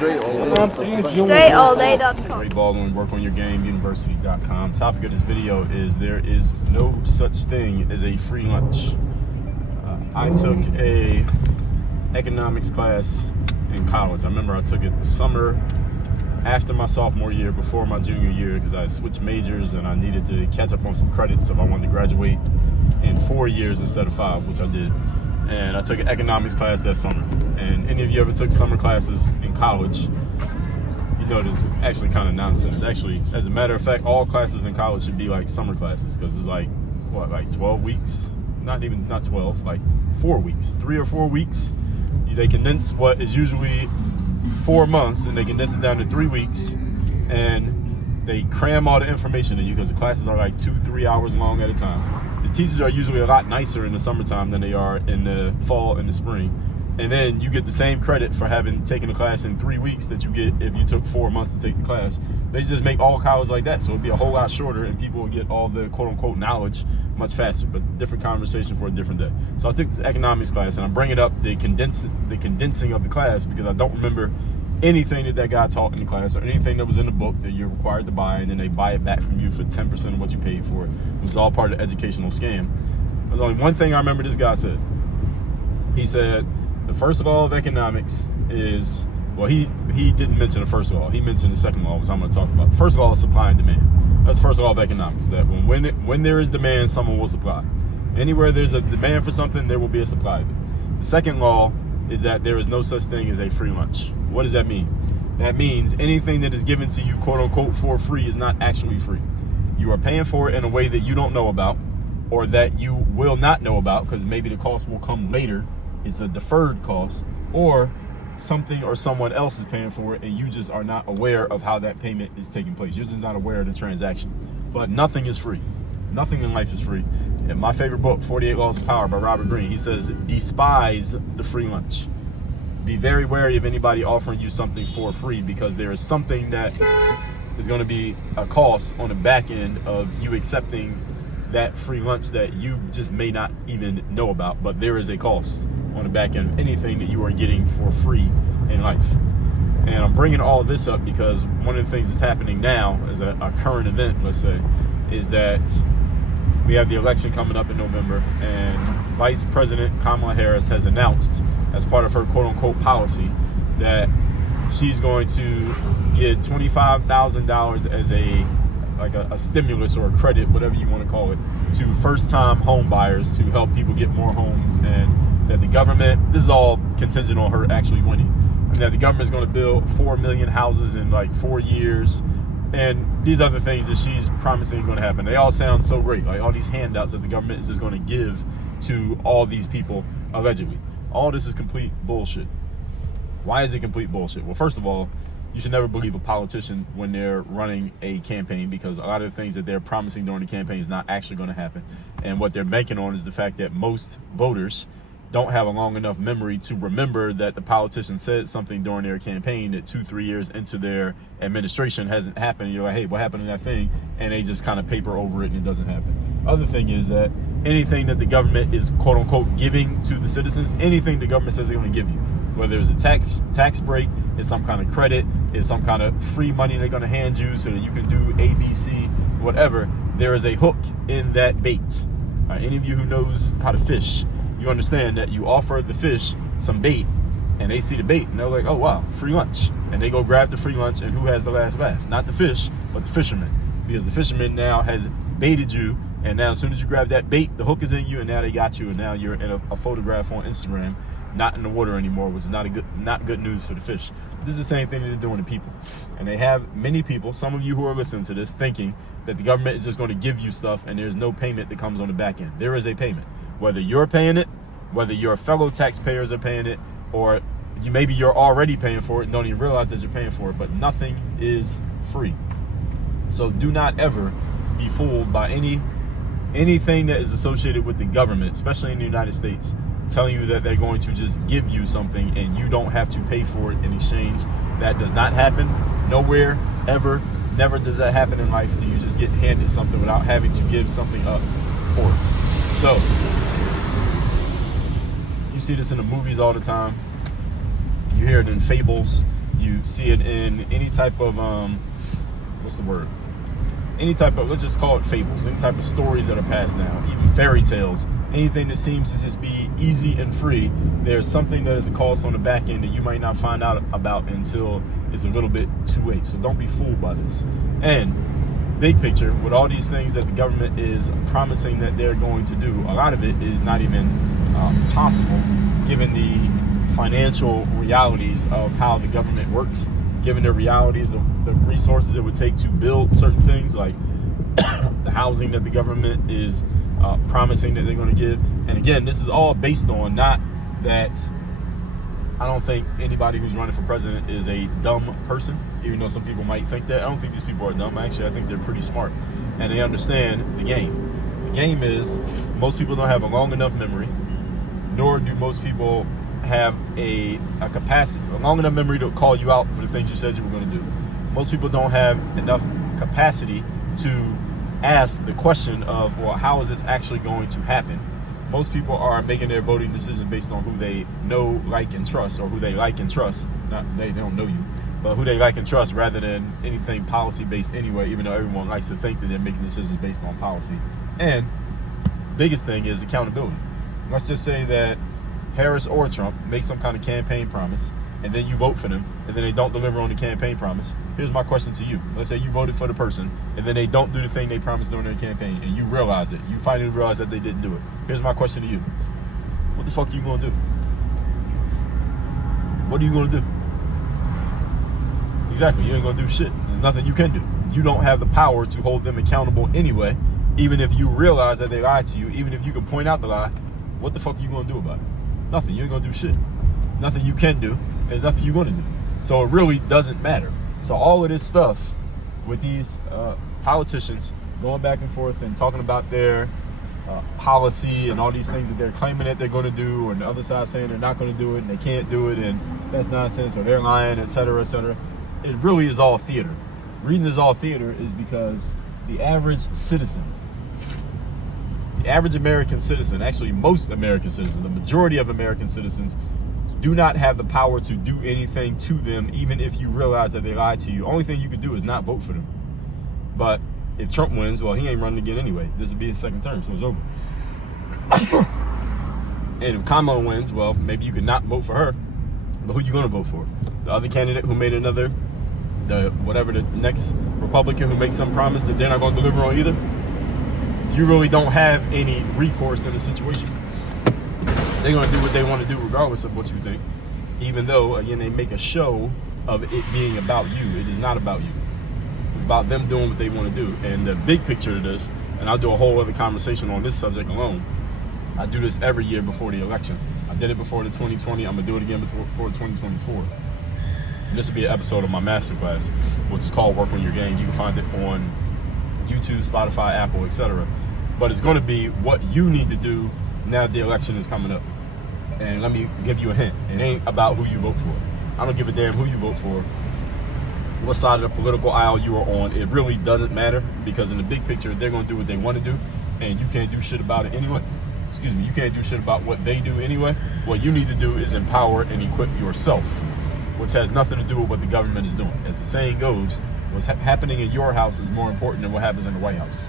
DreAllDay.com. Dre Baldwin, workonyourgameuniversity.com. Topic of this video is there is no such thing as a free lunch. I took a economics class in college. I remember I took it the summer after my sophomore year, before my junior year, because I switched majors and I needed to catch up on some credits if I wanted to graduate in 4 years instead of 5, which I did. And I took an economics class that summer. And any of you ever took summer classes in college, you know this is actually kind of nonsense. Actually, as a matter of fact, all classes in college should be like summer classes, because it's like, what, like 12 weeks? Not 12, like 4 weeks, 3 or 4 weeks. They condense what is usually 4 months and they condense it down to 3 weeks, and they cram all the information in you because the classes are like 2-3 hours long at a time. The teachers are usually a lot nicer in the summertime than they are in the fall and the spring. And then you get the same credit for having taken the class in 3 weeks that you get if you took 4 months to take the class. They just make all colleges like that, so it'd be a whole lot shorter and people would get all the quote-unquote knowledge much faster, but different conversation for a different day. So I took this economics class, and I'm bringing up the condensing of the class because I don't remember anything that guy taught in the class or anything that was in the book that you're required to buy, and then they buy it back from you for 10% of what you paid for it. It was all part of the educational scam. There's only one thing I remember this guy said. He said, the first law of economics is, well, he didn't mention the first law. He mentioned the second law, which I'm going to talk about. The first law is supply and demand. That's the first law of economics, that when there is demand, someone will supply. Anywhere there's a demand for something, there will be a supply of it. The second law is that there is no such thing as a free lunch. What does that mean? That means anything that is given to you, quote unquote, for free is not actually free. You are paying for it in a way that you don't know about, or that you will not know about, because maybe the cost will come later. It's a deferred cost, or something or someone else is paying for it and you just are not aware of how that payment is taking place. You're just not aware of the transaction. But nothing is free. Nothing in life is free. In my favorite book, 48 Laws of Power by Robert Greene, he says, despise the free lunch. Be very wary of anybody offering you something for free, because there is something that is going to be a cost on the back end of you accepting that free lunch that you just may not even know about. But there is a cost on the back end of anything that you are getting for free in life. And I'm bringing all this up because one of the things that's happening now as a current event, let's say, is that we have the election coming up in November, and Vice President Kamala Harris has announced, as part of her quote-unquote policy, that she's going to give $25,000 as a stimulus or a credit, whatever you want to call it, to first-time home buyers to help people get more homes, and that the government, this is all contingent on her actually winning, and that the government is going to build 4 million houses in like 4 years, and these other things that she's promising are going to happen. They all sound so great, like all these handouts that the government is just going to give to all these people, allegedly. All this is complete bullshit. Why is it complete bullshit? Well, first of all, you should never believe a politician when they're running a campaign, because a lot of the things that they're promising during the campaign is not actually going to happen. And what they're banking on is the fact that most voters don't have a long enough memory to remember that the politician said something during their campaign that 2-3 years into their administration hasn't happened. And you're like, hey, what happened to that thing? And they just kind of paper over it and it doesn't happen. Other thing is that anything that the government is quote unquote giving to the citizens, anything the government says they're going to give you, whether it's a tax break, it's some kind of credit, it's some kind of free money they're going to hand you so that you can do A, B, C, whatever, there is a hook in that bait. Any of you who knows how to fish, you understand that you offer the fish some bait and they see the bait and they're like, oh wow, free lunch. And they go grab the free lunch, and who has the last laugh? Not the fish, but the fisherman. Because the fisherman now has baited you, and now as soon as you grab that bait, the hook is in you, and now they got you, and now you're in a photograph on Instagram, not in the water anymore, which is not good news for the fish. This is the same thing that they're doing to people. And they have many people, some of you who are listening to this, thinking that the government is just going to give you stuff and there's no payment that comes on the back end. There is a payment. Whether you're paying it, whether your fellow taxpayers are paying it, or maybe you're already paying for it and don't even realize that you're paying for it, but nothing is free. So do not ever be fooled by anything that is associated with the government, especially in the United States, telling you that they're going to just give you something and you don't have to pay for it in exchange. That does not happen nowhere, ever. Never does that happen in life. You just get handed something without having to give something up for it. So, you see this in the movies all the time. You hear it in fables. You see it in any type of what's the word? Any type of, let's just call it fables, any type of stories that are passed down, even fairy tales, anything that seems to just be easy and free. There's something that is a cost on the back end that you might not find out about until it's a little bit too late. So don't be fooled by this. And big picture, with all these things that the government is promising that they're going to do, a lot of it is not even possible given the financial realities of how the government works, given the realities of the resources it would take to build certain things like the housing that the government is promising that they're going to give. And again, this is all based on not that I don't think anybody who's running for president is a dumb person, even though some people might think that. I don't think these people are dumb. Actually, I think they're pretty smart and they understand the game. The game is most people don't have a long enough memory, nor do most people have a capacity, a long enough memory to call you out for the things you said you were going to do. Most people don't have enough capacity to ask the question of, well, how is this actually going to happen? Most people are making their voting decisions based on who they know, like, and trust, or who they like and trust. Not they don't know you, but who they like and trust, rather than anything policy based anyway, even though everyone likes to think that they're making decisions based on policy. And biggest thing is accountability. Let's just say that Harris or Trump make some kind of campaign promise, and then you vote for them, and then they don't deliver on the campaign promise. Here's my question to you. Let's say you voted for the person, and then they don't do the thing they promised during their campaign, and you realize it. You finally realize that they didn't do it. Here's my question to you. What the fuck are you going to do? What are you going to do? Exactly. You ain't going to do shit. There's nothing you can do. You don't have the power to hold them accountable anyway, even if you realize that they lied to you, even if you can point out the lie. What the fuck are you going to do about it? Nothing. You ain't going to do shit. Nothing you can do. There's nothing you're going to do. So it really doesn't matter. So all of this stuff with these politicians going back and forth and talking about their policy and all these things that they're claiming that they're going to do, and the other side saying they're not going to do it and they can't do it and that's nonsense or they're lying, etc., etc. It really is all theater. The reason it's all theater is because the average citizen, the average American citizen, actually most American citizens, the majority of American citizens, do not have the power to do anything to them, even if you realize that they lied to you. Only thing you can do is not vote for them. But if Trump wins, well, he ain't running again anyway. This will be his second term, so it's over. And if Kamala wins, well, maybe you can not vote for her, but who you going to vote for? The other candidate who made the next Republican who makes some promise that they're not going to deliver on either? You really don't have any recourse in the situation. They're going to do what they want to do regardless of what you think, even though, again, they make a show of it being about you. It is not about you. It's about them doing what they want to do. And the big picture of this, and I'll do a whole other conversation on this subject alone, I do this every year before the election. I did it before the 2020. I'm going to do it again before 2024. And this will be an episode of my masterclass, which is called Work on Your Game. You can find it on YouTube, Spotify, Apple, etc. But it's going to be what you need to do now that the election is coming up. And let me give you a hint. It ain't about who you vote for. I don't give a damn who you vote for, what side of the political aisle you are on. It really doesn't matter, because in the big picture, they're going to do what they want to do, and you can't do shit about it anyway. Excuse me, you can't do shit about what they do anyway. What you need to do is empower and equip yourself, which has nothing to do with what the government is doing. As the saying goes, what's happening in your house is more important than what happens in the White House.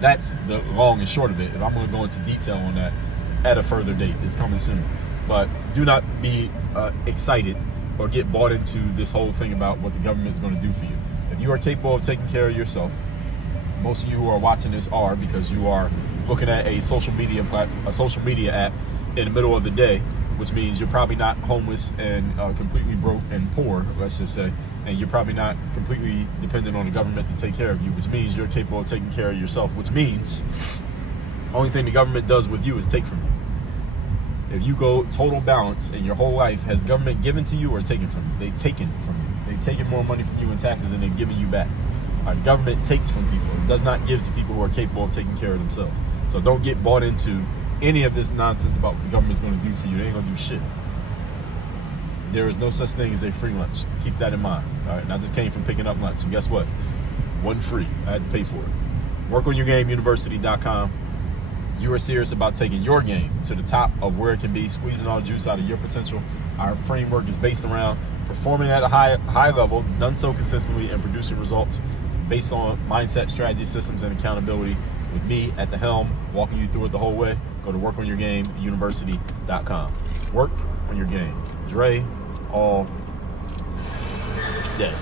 That's the long and short of it. And I'm going to go into detail on that at a further date. It's coming soon. But do not be excited or get bought into this whole thing about what the government is going to do for you. If you are capable of taking care of yourself, most of you who are watching this are, because you are looking at a social media app in the middle of the day, which means you're probably not homeless and completely broke and poor, let's just say, and you're probably not completely dependent on the government to take care of you, which means you're capable of taking care of yourself, which means the only thing the government does with you is take from you. If you go total balance in your whole life, has government given to you or taken from you? They've taken from you. They've taken more money from you in taxes than they've given you back. Government takes from people. It does not give to people who are capable of taking care of themselves. So don't get bought into any of this nonsense about what the government's going to do for you. They ain't going to do shit. There is no such thing as a free lunch. Keep that in mind. All right, and I just came from picking up lunch, and guess what? Wasn't free. I had to pay for it. WorkOnYourGameUniversity.com. You are serious about taking your game to the top of where it can be, squeezing all the juice out of your potential. Our framework is based around performing at a high level, done so consistently, and producing results based on mindset, strategy, systems, and accountability with me at the helm, walking you through it the whole way. Go to workonyourgameuniversity.com. Work on your game. Dre all day.